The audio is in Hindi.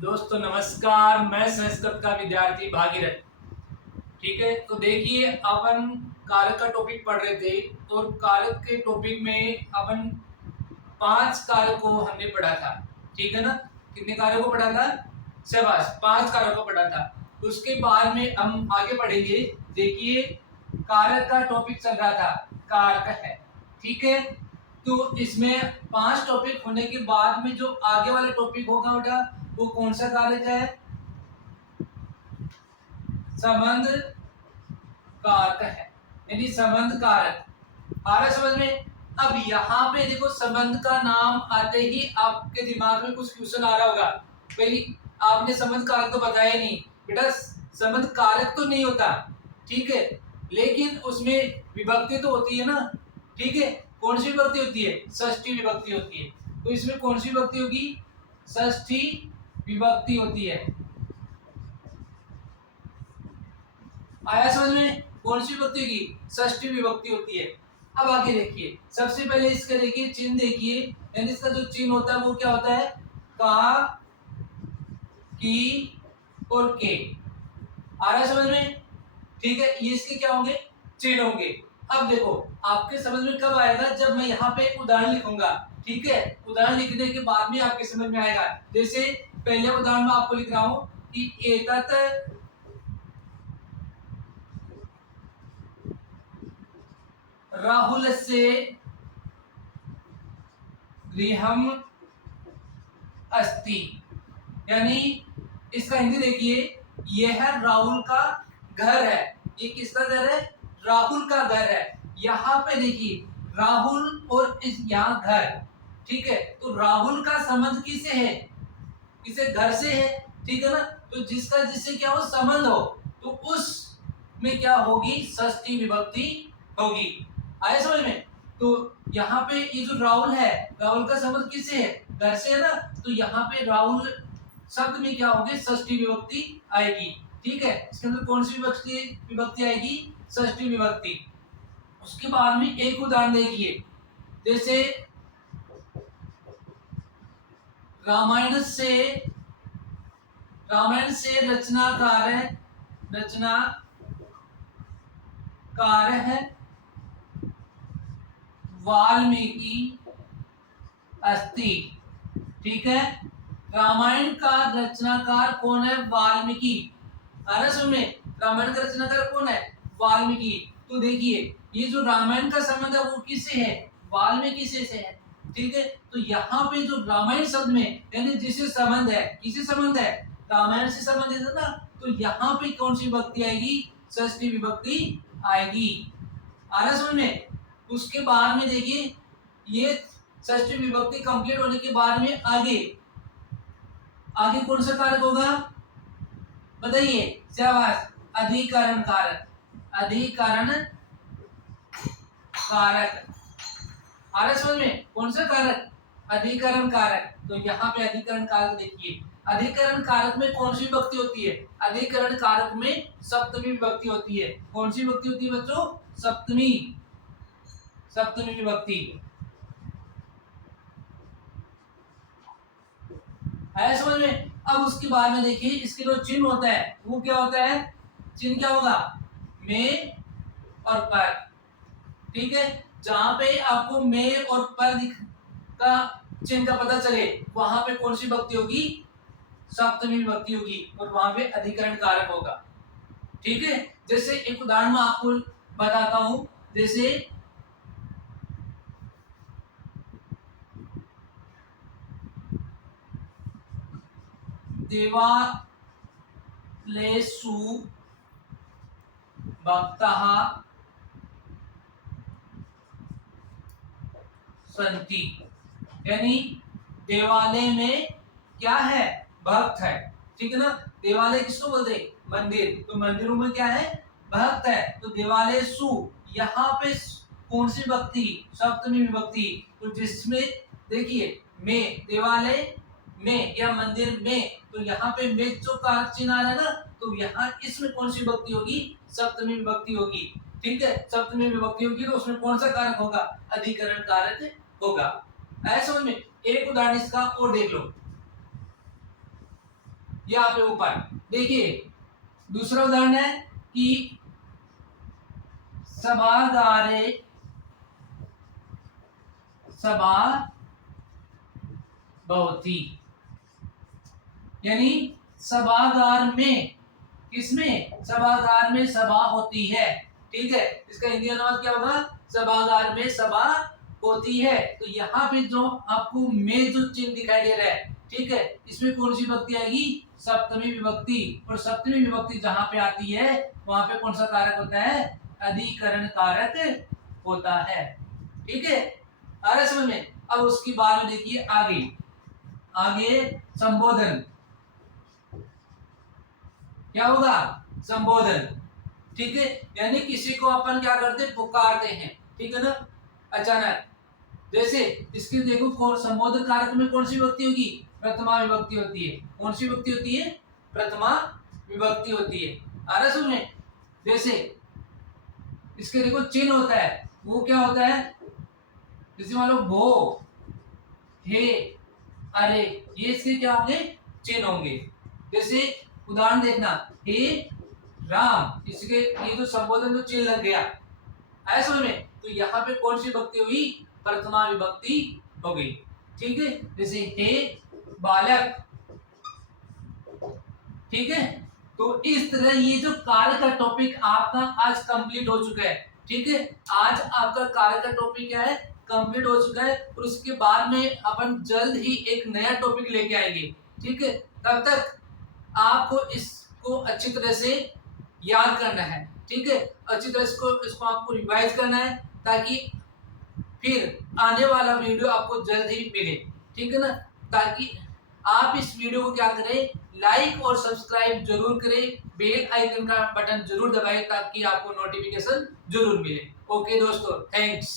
दोस्तों नमस्कार, मैं संस्कृत का विद्यार्थी भागीरथ। ठीक है, तो देखिए अपन कारक का टॉपिक पढ़ रहे थे और कारक के टॉपिक में अपन 5 कारक को हमने पढ़ा था। ठीक है ना, कितने कारक को पढ़ा था? शाबाश, 5 कारक को पढ़ा था। उसके बाद में हम आगे पढ़ेंगे। देखिए कारक का टॉपिक चल रहा था, कारक है। ठीक है, तो इसमें 5 टॉपिक होने के बाद में जो आगे वाला टॉपिक होगा बेटा, वो कौन सा कारक है? संबंध कारक है, यानी संबंध कारक। आ रहा है समझ में? अब यहाँ पे देखो, संबंध का नाम आते ही आपके दिमाग में कुछ क्वेश्चन आ रहा होगा, भाई आपने संबंध कारक तो बताया नहीं बेटा। संबंध कारक तो नहीं होता, ठीक है, लेकिन उसमें विभक्ति तो होती है ना। ठीक है, कौन सी विभक्ति होती है? षष्ठी विभक्ति होती है। तो इसमें कौन सी विभक्ति होगी? षष्ठी विभक्ति होती है। आया समझ में? कौन सी विभक्ति होगी? षष्ठी विभक्ति होती है। अब आगे देखिए, सबसे पहले इसका देखिए चिन्ह देखिए, यानी इसका जो चिन्ह होता है वो क्या होता है? का, की और के। आ रहा है समझ में? ठीक है, ये इसके क्या होंगे? चिन्ह होंगे। अब देखो आपके समझ में कब आएगा? जब मैं यहाँ पे एक उदाहरण लिखूंगा। ठीक है, उदाहरण लिखने के बाद में आपके समझ में आएगा। जैसे पहले उदाहरण में आपको लिख रहा हूं कि एतत् राहुल से गृहम अस्ति, यानी इसका हिंदी देखिए, यह राहुल का घर है। ये किसका घर है? राहुल का घर है। यहाँ पे देखिए राहुल और इस यहाँ घर। ठीक है, तो राहुल का संबंध किससे है? किसे? घर से है। ठीक है ना, तो जिसका जिससे क्या हो? संबंध हो, तो उस में क्या होगी? षष्ठी विभक्ति होगी। आया समझ में? तो यहाँ पे ये जो राहुल है, राहुल का संबंध किससे है? घर से है ना, तो यहाँ पे राहुल शब्द में क्या होगी? षष्ठी विभक्ति आएगी। ठीक है, इसके अंदर कौन सी विभक्ति आएगी? षष्ठी विभक्ति। उसके बाद में एक उदाहरण देखिए, जैसे रामायण से रचनाकार है वाल्मीकि अस्ति। ठीक है, रामायण का रचनाकार कौन है? वाल्मीकि। में रामायण का रचनाकार कौन है? वाल्मीकि। तो देखिए ये जो रामायण का संबंध है वो किससे है? वाल्मीकि से है। ठीक है, तो यहाँ पे जो रामायण शब्द में यानी जिससे संबंध है, किससे संबंध है? रामायण से संबंधित है ना, तो यहाँ पे कौन सी विभक्ति आएगी? षष्ठी विभक्ति आएगी। आ रहा समझ में? उसके बाद में देखिए, ये षष्ठी विभक्ति कंप्लीट होने के बाद में आगे कौन सा कारक होगा? बताइए, शाबाश, अधिकरण कारक। अधिकरण कारक। आ रहा समझ में? कौन सा कारक? अधिकरण कारक। तो यहाँ पे अधिकरण कारक देखिए, अधिकरण कारक में कौन सी विभक्ति होती है? अधिकरण कारक में सप्तमी विभक्ति होती है। कौन सी विभक्ति होती है बच्चों? सप्तमी विभक्ति। है समझ में? अब उसके बाद में देखिए इसके जो चिन्ह होता है वो क्या होता है? चिन्ह क्या होगा? में और पर। ठीक है, जहां पे आपको में और पर का चिन्ह का पता चले वहां पे कौन सी विभक्ति होगी? सप्तमी विभक्ति होगी, और वहां पे अधिकरण कारक होगा। ठीक है, जैसे एक उदाहरण में आपको बताता हूं, जैसे देवालयेषु भक्ताः संति, यानी देवालय में क्या है? भक्त है। ठीक है ना, देवालय किसको बोलते हैं? मंदिर। तो मंदिरों में क्या है? भक्त है। तो देवालयेषु, यहाँ पे कौन सी विभक्ति? सप्तमी विभक्ति। तो जिसमें देखिए में, देवालय में या मंदिर में, तो यहाँ पे में जो कारक चिन्ह आ रहा है ना, तो यहाँ इसमें कौन सी विभक्ति होगी? सप्तमी विभक्ति होगी। ठीक है, सप्तमी विभक्ति होगी तो उसमें कौन सा कारक होगा? अधिकरण कारक होगा। ऐसा समझ में? एक उदाहरण इसका और देख लो। यहाँ पे ऊपर देखिए। दूसरा उदाहरण है कि सभागारे सभा भवती, यानी सभागार में, किसमें, सभागार में सभा होती है। ठीक है, इसका हिंदी अनुवाद क्या होगा, सभागार में सभा होती है। तो यहाँ पे जो आपको में जो चिन्ह दिखाई दे रहा है, ठीक है, इसमें कौन सी विभक्ति आएगी, सप्तमी विभक्ति। और सप्तमी विभक्ति जहां पे आती है वहां पे कौन सा कारक होता है, अधिकरण कारक होता है। ठीक है, आ रहा है समझ में। अब उसके बाद में देखिए आगे, आगे संबोधन क्या होगा, संबोधन। ठीक है, यानी किसी को अपन क्या करते, पुकारते हैं, ठीक है ना, अचानक। जैसे इसके देखो कौन संबोधन कारक में कौन सी विभक्ति होगी, प्रथमा विभक्ति होती है। कौन सी विभक्ति होती है, प्रथमा विभक्ति होती है। आ रहा सुनने। जैसे इसके देखो चिन्ह होता है, वो क्या होता है, जैसे मान लो भो, हे, अरे, ये इसके क्या होंगे, चिन्ह होंगे। जैसे उदाहरण देखना, हे राम, इसके ये जो संबोधन जो चिन्ह लग गया, ऐसा समझ में। तो यहाँ पे कौन सी विभक्ति हुई, प्रथमा विभक्ति हो गई। ठीक है, जैसे हे बालक, ठीक है। तो इस तरह ये जो कार्य का टॉपिक आपका आज कंप्लीट हो चुका है। ठीक है, आज आपका कार्य का टॉपिक क्या है, कंप्लीट हो चुका है। और उसके बाद में अपन जल्द ही एक नया टॉपिक लेके आएंगे। ठीक है, तब तक आपको इसको अच्छी तरह से याद करना है। ठीक है, अच्छी तरह इसको आपको रिवाइज करना है, ताकि फिर आने वाला वीडियो आपको जल्द ही मिले। ठीक है ना, ताकि आप इस वीडियो को क्या करें, लाइक और सब्सक्राइब जरूर करें, बेल आइकन का बटन जरूर दबाएं, ताकि आपको नोटिफिकेशन जरूर मिले। ओके दोस्तों, थैंक्स।